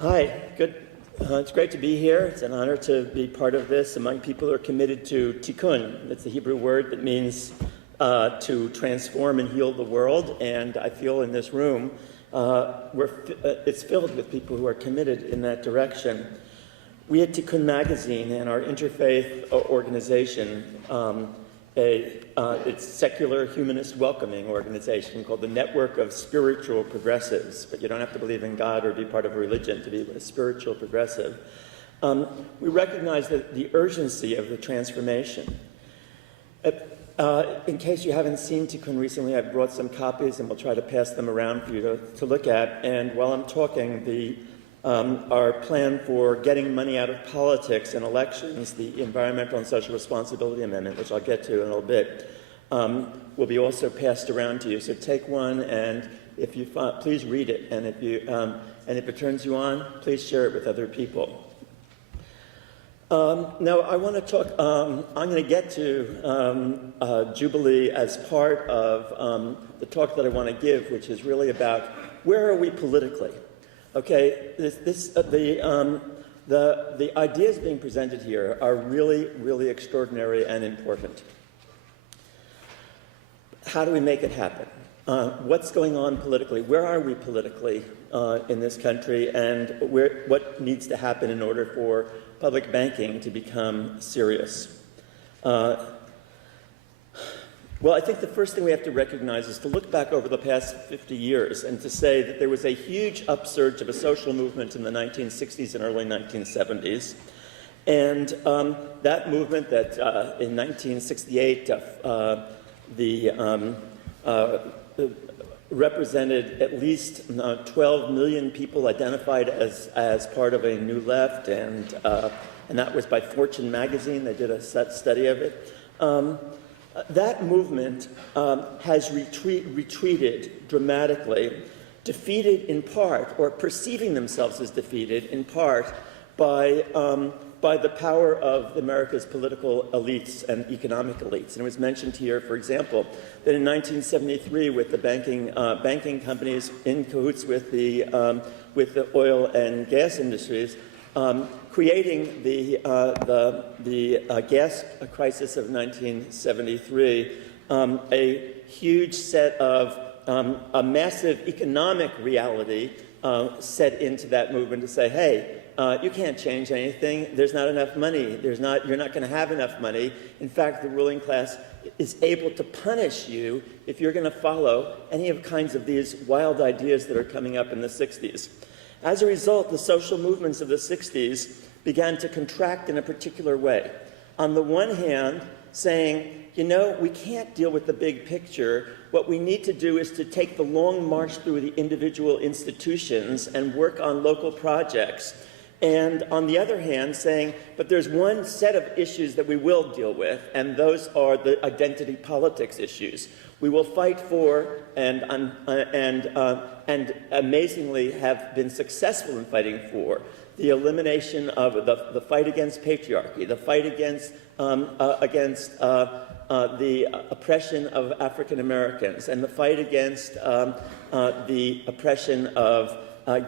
Hi, good. It's great to be here. It's an honor to be part of this among people who are committed to tikkun. It's a Hebrew word that means to transform and heal the world. And I feel in this room, it's filled with people who are committed in that direction. We at Tikkun Magazine and our interfaith organization, it's secular humanist welcoming organization called the Network of Spiritual Progressives, but you don't have to believe in God or be part of a religion to be a spiritual progressive. We recognize the urgency of the transformation. In case you haven't seen Tikkun recently, I've brought some copies and we'll try to pass them around for you to look at. And while I'm talking, our plan for getting money out of politics and elections, the Environmental and Social Responsibility Amendment, which I'll get to in a little bit, will be also passed around to you. So take one, and if you please read it, and if it turns you on, please share it with other people. Now, I want to talk. I'm going to get to Jubilee as part of the talk that I want to give, which is really about where are we politically. Okay, the ideas being presented here are really, really extraordinary and important. How do we make it happen? What's going on politically? Where are we politically in this country? And what needs to happen in order for public banking to become serious? Well, I think the first thing we have to recognize is to look back over the past 50 years and to say that there was a huge upsurge of a social movement in the 1960s and early 1970s. And that movement that in 1968 represented at least 12 million people identified as part of a new left, and that was by Fortune magazine. They did a study of it. That movement has retreated dramatically, defeated in part, or perceiving themselves as defeated in part, by the power of America's political elites and economic elites. And it was mentioned here, for example, that in 1973, with the banking companies in cahoots with the oil and gas industries, creating the gas crisis of 1973, a huge set of a massive economic reality set into that movement to say, hey, you can't change anything. There's not enough money. You're not going to have enough money. In fact, the ruling class is able to punish you if you're going to follow any kinds of these wild ideas that are coming up in the 60s. As a result, the social movements of the 60s began to contract in a particular way. On the one hand, saying, you know, we can't deal with the big picture. What we need to do is to take the long march through the individual institutions and work on local projects. And on the other hand, saying, but there's one set of issues that we will deal with, and those are the identity politics issues. We will fight for and amazingly have been successful in fighting for the elimination of the fight against patriarchy, the fight against the oppression of African Americans, and the fight against the oppression of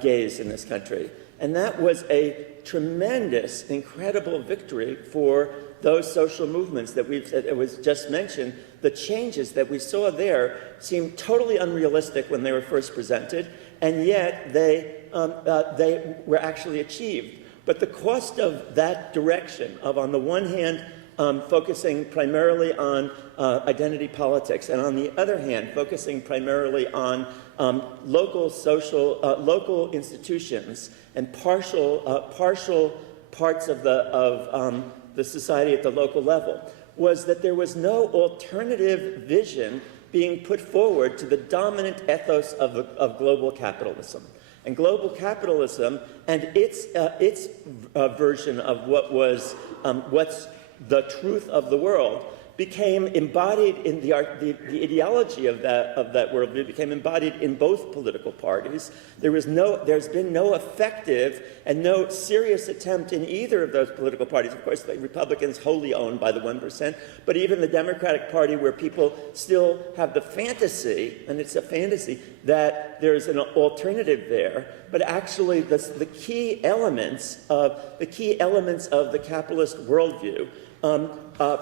gays in this country. And that was a tremendous, incredible victory for those social movements that it was just mentioned. The changes that we saw there seemed totally unrealistic when they were first presented, and yet they were actually achieved. But the cost of that direction of, on the one hand, focusing primarily on identity politics, and on the other hand, focusing primarily on local institutions and partial parts of the society at the local level, was that there was no alternative vision being put forward to the dominant ethos of global capitalism. And global capitalism and its version of what's the truth of the world became embodied in the ideology of that worldview became embodied in both political parties. There's been no effective and no serious attempt in either of those political parties. Of course, the Republicans wholly owned by the 1%, but even the Democratic Party, where people still have the fantasy, and it's a fantasy, that there's an alternative there, but actually the key elements of the capitalist worldview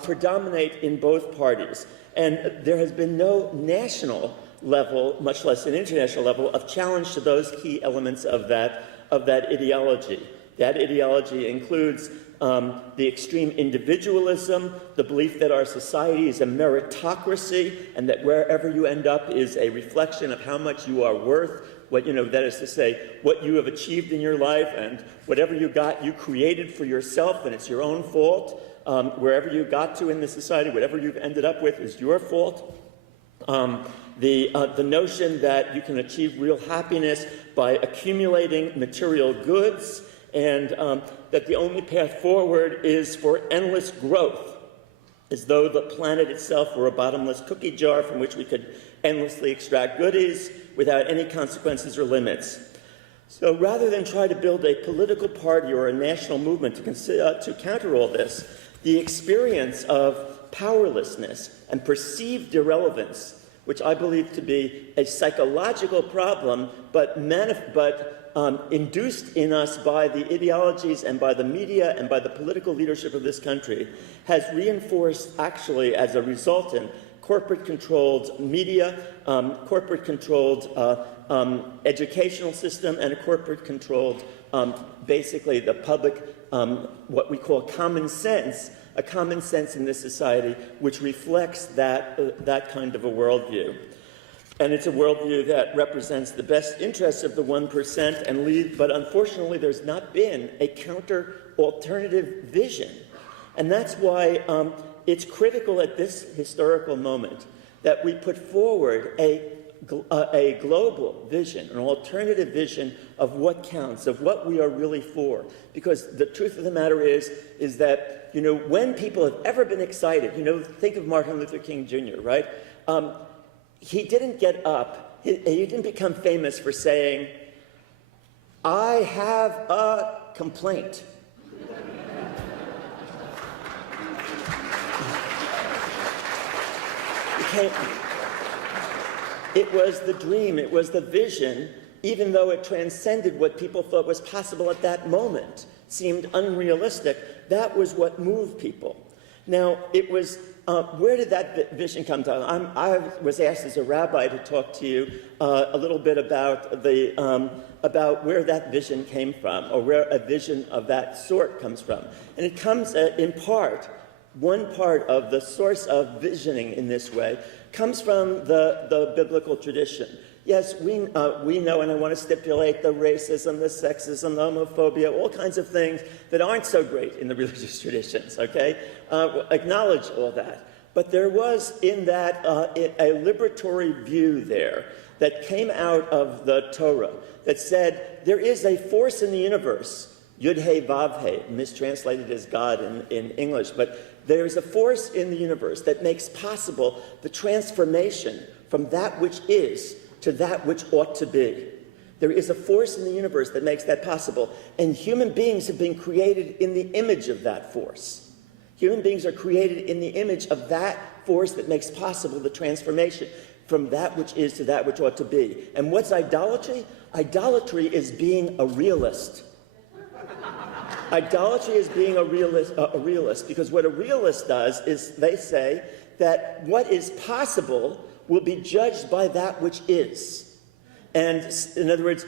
predominate in both parties. And there has been no national level, much less an international level, of challenge to those key elements of that ideology. That ideology includes the extreme individualism, the belief that our society is a meritocracy, and that wherever you end up is a reflection of how much you are worth. That is to say, what you have achieved in your life, and whatever you got, you created for yourself, and it's your own fault. Wherever you got to in the society, whatever you've ended up with is your fault. The notion that you can achieve real happiness by accumulating material goods, and that the only path forward is for endless growth, as though the planet itself were a bottomless cookie jar from which we could endlessly extract goodies without any consequences or limits. So rather than try to build a political party or a national movement to counter all this, the experience of powerlessness and perceived irrelevance, which I believe to be a psychological problem, but induced in us by the ideologies and by the media and by the political leadership of this country, has reinforced, actually, as a resultant, corporate-controlled media, corporate-controlled educational system, and a corporate-controlled, basically the public, what we call common sense, a common sense in this society which reflects that kind of a worldview. And it's a worldview that represents the best interests of the 1% but unfortunately there's not been a counter-alternative vision. And that's why it's critical at this historical moment that we put forward a global vision, an alternative vision of what counts, of what we are really for. Because the truth of the matter is that, when people have ever been excited, think of Martin Luther King Jr., right? He didn't get up, he didn't become famous for saying, "I have a complaint." It was the dream, it was the vision, even though it transcended what people thought was possible at that moment, seemed unrealistic. That was what moved people. Now, it was, where did that vision come from? I was asked as a rabbi to talk to you a little bit about about where that vision came from, or where a vision of that sort comes from. And it comes in part, one part of the source of visioning in this way comes from the biblical tradition. Yes, we know, and I want to stipulate, the racism, the sexism, the homophobia, all kinds of things that aren't so great in the religious traditions, okay? Acknowledge all that. But there was in that a liberatory view there that came out of the Torah that said there is a force in the universe, Yud-He Vav-He, mistranslated as God in English, but there is a force in the universe that makes possible the transformation from that which is to that which ought to be. There is a force in the universe that makes that possible, and human beings have been created in the image of that force. Human beings are created in the image of that force that makes possible the transformation from that which is to that which ought to be. And what's idolatry? Idolatry is being a realist. Idolatry is being a realist, because what a realist does is they say that what is possible will be judged by that which is. And in other words,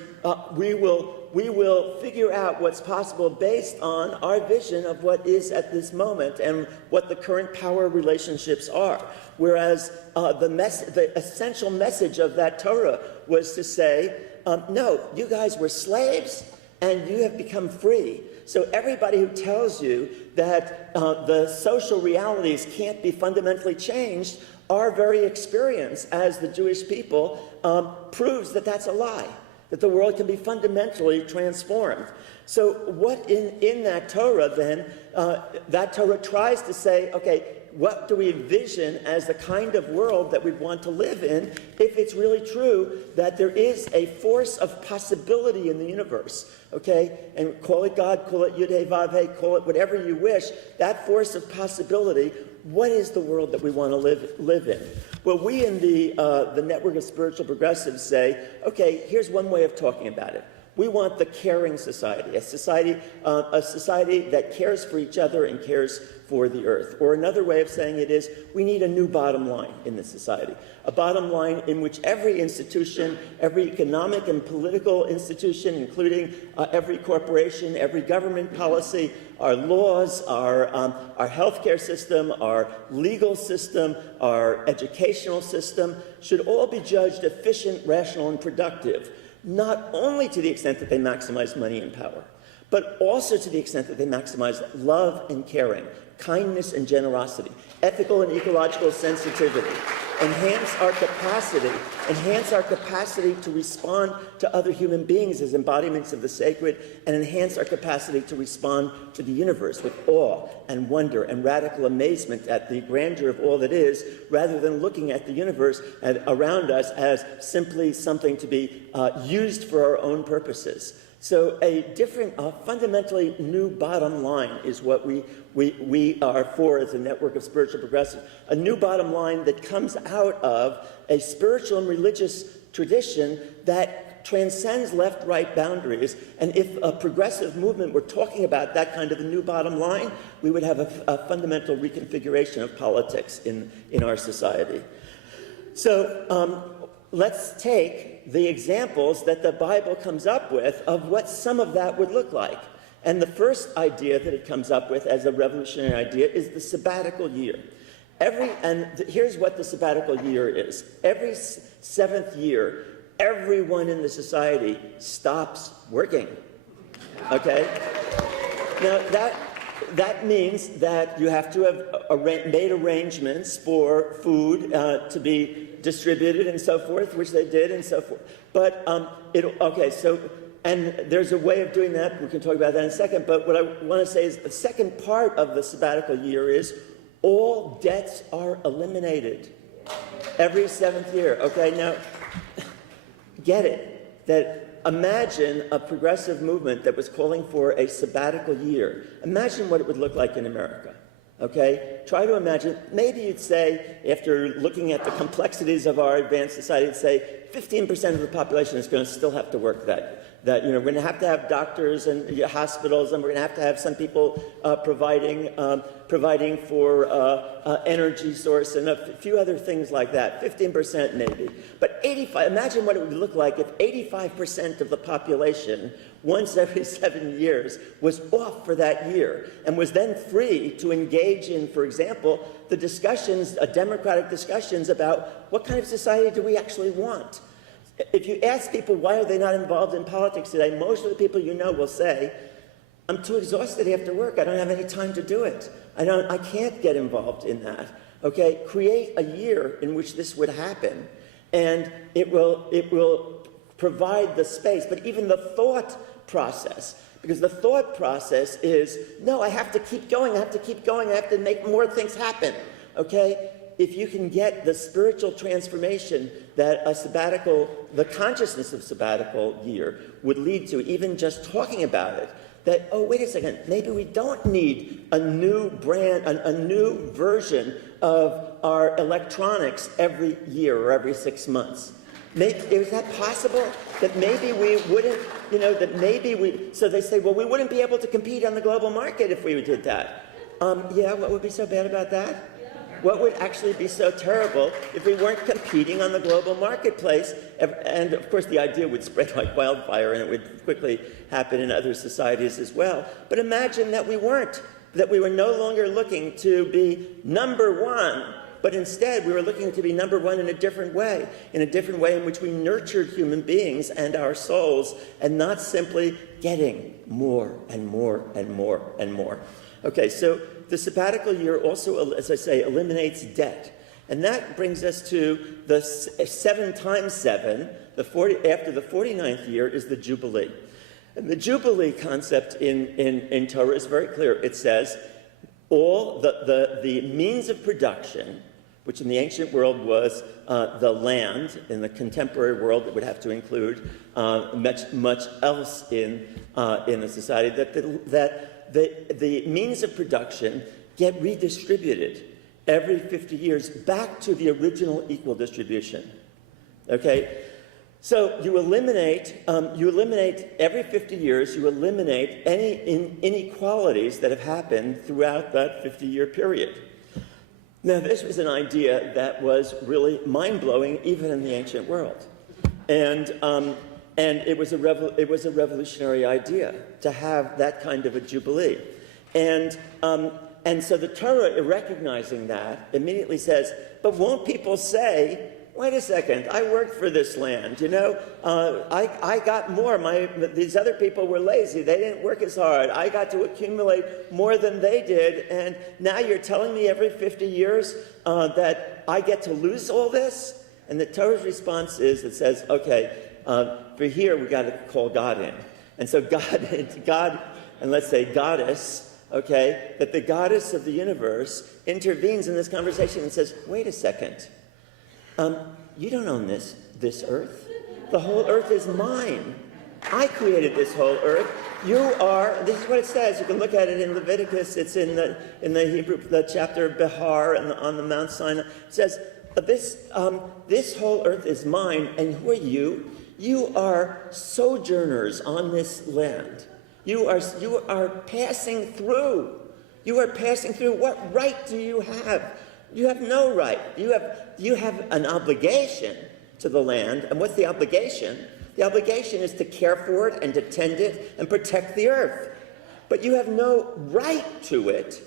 we will figure out what's possible based on our vision of what is at this moment and what the current power relationships are. Whereas the essential message of that Torah was to say, no, you guys were slaves and you have become free. So everybody who tells you that the social realities can't be fundamentally changed, our very experience as the Jewish people proves that that's a lie, that the world can be fundamentally transformed. So what in that Torah then, that Torah tries to say, okay, what do we envision as the kind of world that we want to live in if it's really true that there is a force of possibility in the universe, okay? And call it God, call it Yud-Hey, Vav-Hey, call it whatever you wish. That force of possibility, what is the world that we want to live in? Well, we in the Network of Spiritual Progressives say, okay, here's one way of talking about it. We want the caring society, a society that cares for each other and cares for the earth. Or another way of saying it is, we need a new bottom line in the society. A bottom line in which every institution, every economic and political institution, including every corporation, every government policy, our laws, our healthcare system, our legal system, our educational system, should all be judged efficient, rational, and productive. Not only to the extent that they maximize money and power, but also to the extent that they maximize love and caring, kindness and generosity, ethical and ecological sensitivity, enhance our capacity to respond to other human beings as embodiments of the sacred, and enhance our capacity to respond to the universe with awe and wonder and radical amazement at the grandeur of all that is, rather than looking at the universe around us as simply something to be used for our own purposes. So a different, fundamentally new bottom line is what we are for as a Network of Spiritual Progressives. A new bottom line that comes out of a spiritual and religious tradition that transcends left-right boundaries. And if a progressive movement were talking about that kind of a new bottom line, we would have a fundamental reconfiguration of politics in our society. So let's take the examples that the Bible comes up with of what some of that would look like. And the first idea that it comes up with as a revolutionary idea is the sabbatical year. Here's what the sabbatical year is. Every seventh year, everyone in the society stops working. Okay? Now, that means that you have to have made arrangements for food to be distributed and so forth, which they did and so forth. But, and there's a way of doing that. We can talk about that in a second. But what I want to say is the second part of the sabbatical year is all debts are eliminated every seventh year. Okay, now, get it, that imagine a progressive movement that was calling for a sabbatical year. Imagine what it would look like in America. Okay? Try to imagine, maybe you'd say, after looking at the complexities of our advanced society, you'd say 15% of the population is going to still have to work that we're going to have doctors and hospitals, and we're going to have some people providing for energy source and a few other things like that. 15% maybe. But imagine what it would look like if 85% of the population, once every 7 years, was off for that year and was then free to engage in, for example, the discussions, democratic discussions about what kind of society do we actually want. If you ask people why are they not involved in politics today, most of the people you know will say, I'm too exhausted after work. I don't have any time to do it. I can't get involved in that. Okay? Create a year in which this would happen, and it will provide the space. But even the thought process, because the thought process is, no, I have to keep going, I have to make more things happen. Okay? If you can get the spiritual transformation that a sabbatical, the consciousness of sabbatical year would lead to, even just talking about it, that, oh, wait a second, maybe we don't need a new brand, a new version of our electronics every year or every 6 months. Is that possible? That maybe we wouldn't, so they say, well, we wouldn't be able to compete on the global market if we did that. Yeah, what would be so bad about that? What would actually be so terrible if we weren't competing on the global marketplace? And of course, the idea would spread like wildfire, and it would quickly happen in other societies as well. But imagine that we weren't, that we were no longer looking to be number one, but instead we were looking to be number one in a different way in which we nurtured human beings and our souls, and not simply getting more and more and more and more. Okay, so the sabbatical year also, as I say, eliminates debt. And that brings us to the 7 times 7, after the 49th year is the Jubilee. And the Jubilee concept in Torah is very clear. It says, all the means of production, which in the ancient world was the land. In the contemporary world, it would have to include much else in the society. That the means of production get redistributed every 50 years back to the original equal distribution. Okay, so you eliminate every 50 years. You eliminate any inequalities that have happened throughout that 50-year period. Now, this was an idea that was really mind-blowing, even in the ancient world, and it was a revolutionary idea to have that kind of a jubilee, and so the Torah, recognizing that, immediately says, "But won't people say, wait a second, I worked for this land, you know, I got more, these other people were lazy, they didn't work as hard, I got to accumulate more than they did, and now you're telling me every 50 years that I get to lose all this?" And the Torah's response is, it says, okay, for here we got to call God in. And so God, and let's say goddess, okay, that the goddess of the universe intervenes in this conversation and says, wait a second, you don't own this earth. The whole earth is mine. I created this whole earth. You are, this is what it says. You can look at it in Leviticus. It's in the Hebrew, the chapter of Behar and on the Mount Sinai. It says, this whole earth is mine, and who are you? You are sojourners on this land. You are passing through. You are passing through. What right do you have? You have no right. You have an obligation to the land. And what's the obligation? The obligation is to care for it and to tend it and protect the earth. But you have no right to it.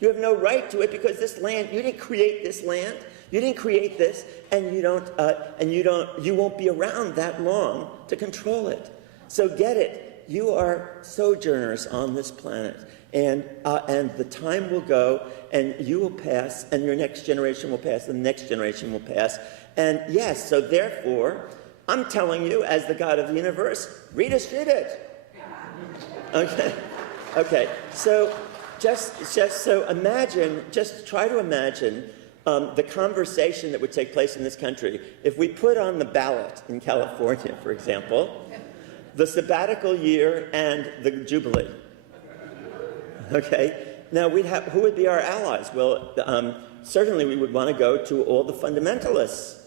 You have no right to it because this land, you didn't create this land. You didn't create this, and you won't be around that long to control it. So get it. You are sojourners on this planet. And the time will go, and you will pass, and your next generation will pass, and the next generation will pass. And yes, so therefore, I'm telling you, as the God of the universe, redistribute. Okay. So just try to imagine the conversation that would take place in this country if we put on the ballot in California, for example, the sabbatical year and the Jubilee. Okay, now who would be our allies? Well, certainly we would want to go to all the fundamentalists.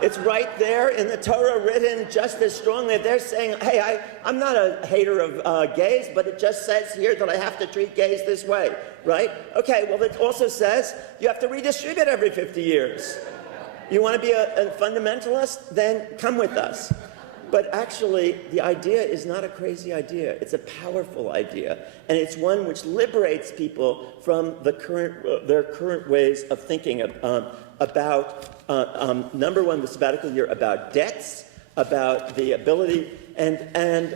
It's right there in the Torah, written just as strongly. They're saying, hey, I'm not a hater of gays, but it just says here that I have to treat gays this way, right? Okay, well, it also says you have to redistribute every 50 years. You want to be a fundamentalist? Then come with us. But actually, the idea is not a crazy idea. It's a powerful idea. And it's one which liberates people from their current ways of thinking about, number one, the sabbatical year, about debts, about the ability, and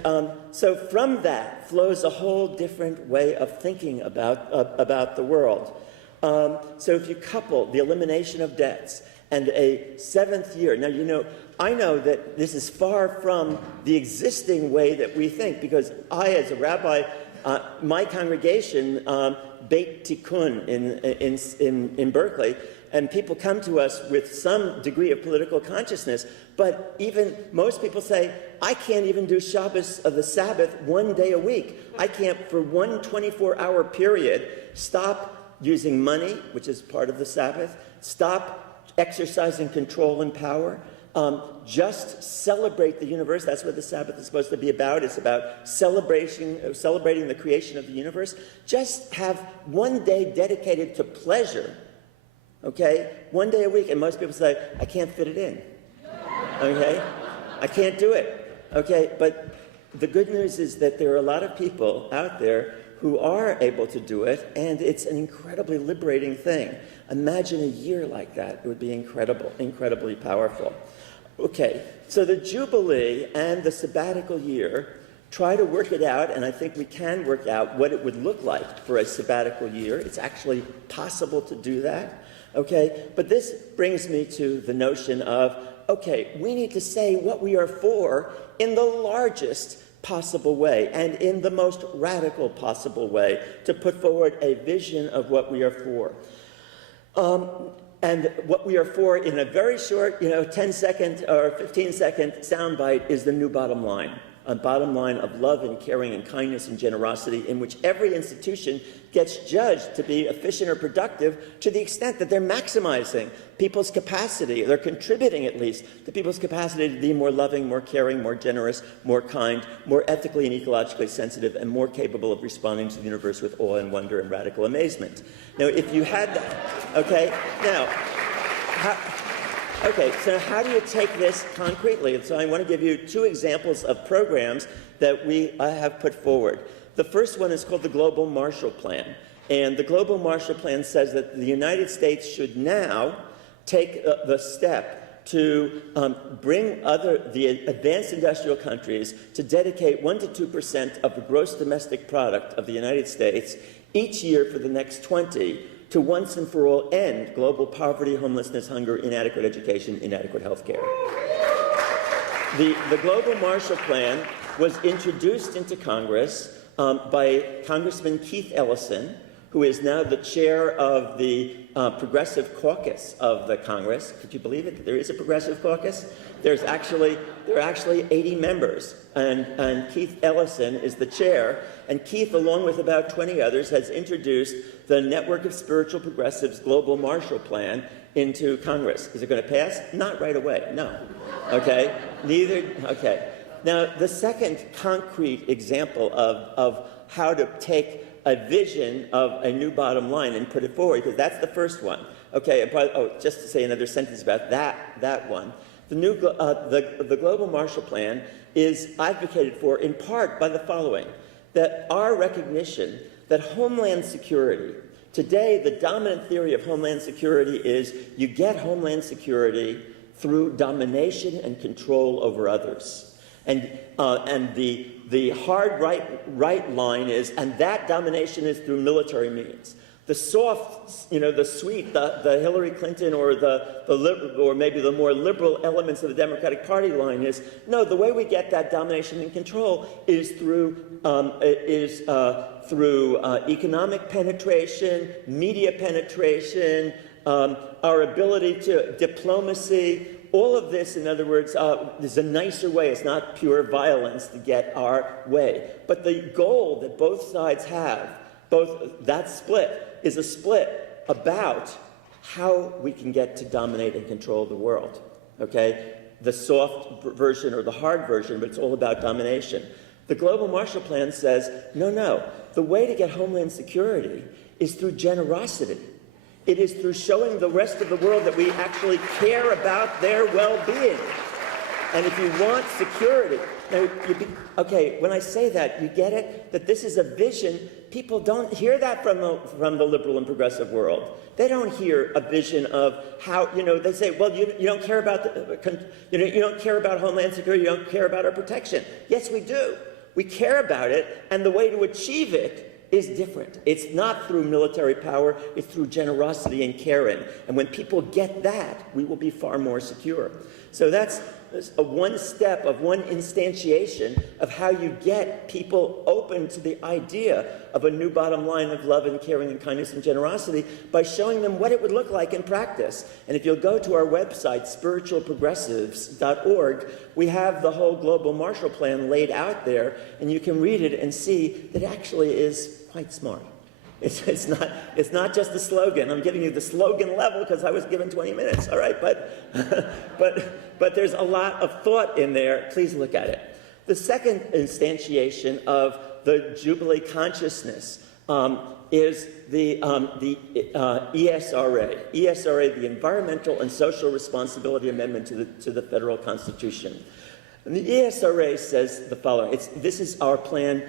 so from that flows a whole different way of thinking about the world. So if you couple the elimination of debts and a seventh year, now I know that this is far from the existing way that we think, because I, as a rabbi, my congregation, Beit Tikkun in Berkeley, and people come to us with some degree of political consciousness, but even most people say, I can't even do Shabbos of the Sabbath one day a week. I can't, for one 24-hour period, stop using money, which is part of the Sabbath, stop exercising control and power, just celebrate the universe. That's what the Sabbath is supposed to be about. It's about celebrating the creation of the universe. Just have one day dedicated to pleasure, okay? One day a week. And most people say, I can't fit it in, okay? I can't do it, okay? But the good news is that there are a lot of people out there who are able to do it, and it's an incredibly liberating thing. Imagine a year like that. It would be incredibly powerful. Okay, so the Jubilee and the sabbatical year, try to work it out, and I think we can work out what it would look like for a sabbatical year. It's actually possible to do that, okay? But this brings me to the notion of, okay, we need to say what we are for in the largest possible way and in the most radical possible way to put forward a vision of what we are for. And what we are for in a very short, 10-second or 15-second soundbite is the new bottom line. A bottom line of love and caring and kindness and generosity in which every institution gets judged to be efficient or productive to the extent that they're maximizing people's capacity, they're contributing at least to people's capacity to be more loving, more caring, more generous, more kind, more ethically and ecologically sensitive, and more capable of responding to the universe with awe and wonder and radical amazement. Now, if you had that, okay, now, so how do you take this concretely? And so I want to give you two examples of programs that we have put forward. The first one is called the Global Marshall Plan. And the Global Marshall Plan says that the United States should now take the step to bring the advanced industrial countries to dedicate 1% to 2% of the gross domestic product of the United States each year for the next 20 to once and for all end global poverty, homelessness, hunger, inadequate education, inadequate health care. The Global Marshall Plan was introduced into Congress by Congressman Keith Ellison, who is now the chair of the Progressive Caucus of the Congress. Could you believe it? There is a Progressive Caucus? There are actually 80 members, and Keith Ellison is the chair. And Keith, along with about 20 others, has introduced the Network of Spiritual Progressives Global Marshall Plan into Congress. Is it going to pass? Not right away, no. Okay? Okay. Now, the second concrete example of how to take a vision of a new bottom line and put it forward, because that's the first one. Okay, just to say another sentence about that one. The Global Marshall Plan is advocated for in part by the following, that our recognition that Homeland Security, today the dominant theory of Homeland Security is you get Homeland Security through domination and control over others. And the hard right line is, and that domination is through military means. The soft, the sweet, the Hillary Clinton or or maybe the more liberal elements of the Democratic Party line is, no, the way we get that domination and control is through economic penetration, media penetration, our ability to diplomacy. All of this, in other words, is a nicer way. It's not pure violence to get our way. But the goal that both sides have, that split, is a split about how we can get to dominate and control the world. Okay? The soft version or the hard version, but it's all about domination. The Global Marshall Plan says, no, the way to get Homeland Security is through generosity. It is through showing the rest of the world that we actually care about their well-being. And if you want security, now, when I say that, you get it? That this is a vision. People don't hear that from the liberal and progressive world. They don't hear a vision of how, they say, well, you don't care about you don't care about Homeland Security, you don't care about our protection. Yes, we do. We care about it, and the way to achieve it is different. It's not through military power, it's through generosity and caring. And when people get that, we will be far more secure. So that's one step of one instantiation of how you get people open to the idea of a new bottom line of love and caring and kindness and generosity by showing them what it would look like in practice. And if you'll go to our website, spiritualprogressives.org, we have the whole Global Marshall Plan laid out there, and you can read it and see that it actually is quite smart. It's not just a slogan. I'm giving you the slogan level because I was given 20 minutes, all right? But there's a lot of thought in there. Please look at it. The second instantiation of the Jubilee consciousness is the ESRA. ESRA, the Environmental and Social Responsibility Amendment to the Federal Constitution. And the ESRA says the following. This is our plan.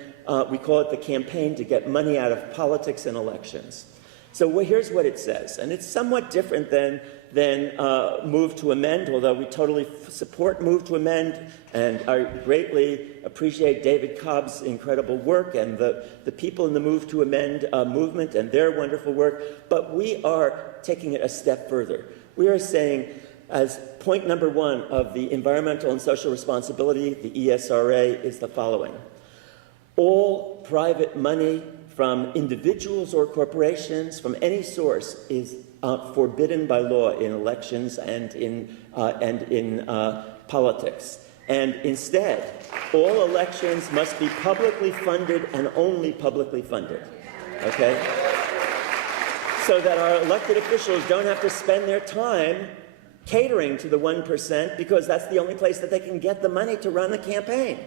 We call it the campaign to get money out of politics and elections. So here's what it says, and it's somewhat different than Move to Amend, although we totally support Move to Amend, and I greatly appreciate David Cobb's incredible work and the people in the Move to Amend movement and their wonderful work, but we are taking it a step further. We are saying as point number one of the environmental and social responsibility, the ESRA, is the following. All private money from individuals or corporations from any source is forbidden by law in elections and in politics. And instead, all elections must be publicly funded and only publicly funded, okay? So that our elected officials don't have to spend their time catering to the 1% because that's the only place that they can get the money to run the campaign,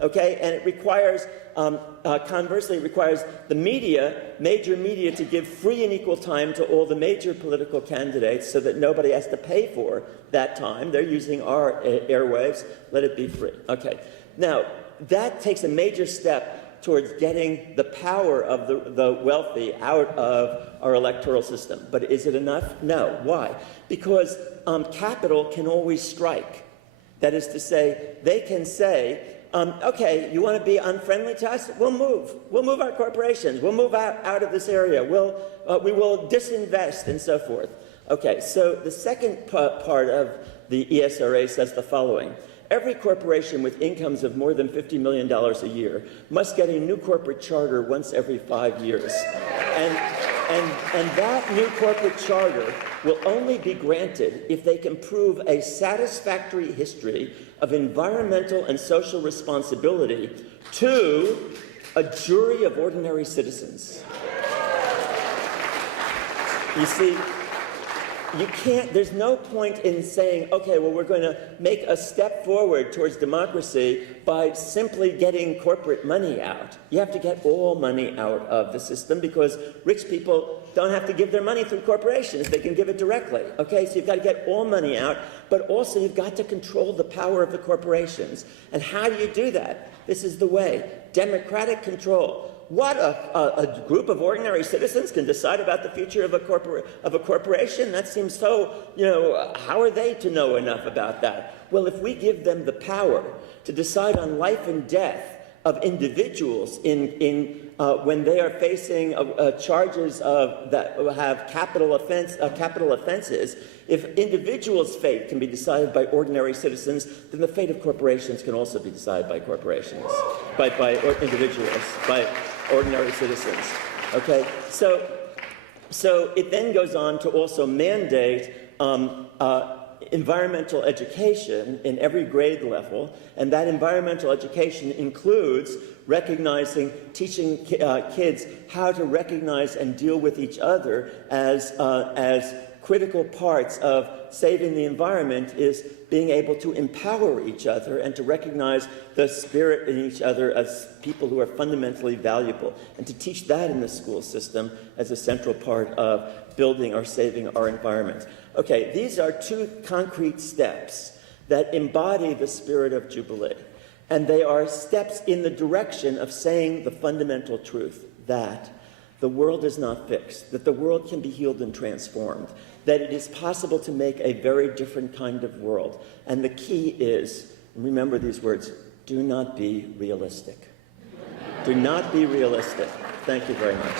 okay? And it requires, conversely, it requires the media, major media, to give free and equal time to all the major political candidates so that nobody has to pay for that time. They're using our airwaves. Let it be free. Okay. Now, that takes a major step towards getting the power of the wealthy out of our electoral system. But is it enough? No. Why? Because capital can always strike. That is to say, they can say, okay, you want to be unfriendly to us? We'll move. We'll move our corporations. We'll move out of this area. We will disinvest and so forth. Okay, so the second part of the ESRA says the following. Every corporation with incomes of more than $50 million a year must get a new corporate charter once every 5 years. And that new corporate charter will only be granted if they can prove a satisfactory history of environmental and social responsibility to a jury of ordinary citizens. You see, you can't, there's no point in saying, okay, well, we're going to make a step forward towards democracy by simply getting corporate money out. You have to get all money out of the system because rich people don't have to give their money through corporations. They can give it directly. Okay, so you've got to get all money out, but also you've got to control the power of the corporations. And how do you do that? This is the way. Democratic control. What a group of ordinary citizens can decide about the future of a corporation? That seems so, how are they to know enough about that? Well, if we give them the power to decide on life and death of individuals when they are facing charges that have capital offenses, if individuals' fate can be decided by ordinary citizens, then the fate of corporations can also be decided by corporations, by individuals, by ordinary citizens. Okay, so it then goes on to also mandate environmental education in every grade level, and that environmental education includes teaching kids how to recognize and deal with each other as critical parts of saving the environment is being able to empower each other and to recognize the spirit in each other as people who are fundamentally valuable, and to teach that in the school system as a central part of building or saving our environment. Okay, these are two concrete steps that embody the spirit of Jubilee, and they are steps in the direction of saying the fundamental truth that the world is not fixed, that the world can be healed and transformed, that it is possible to make a very different kind of world. And the key is, remember these words, do not be realistic. Do not be realistic. Thank you very much.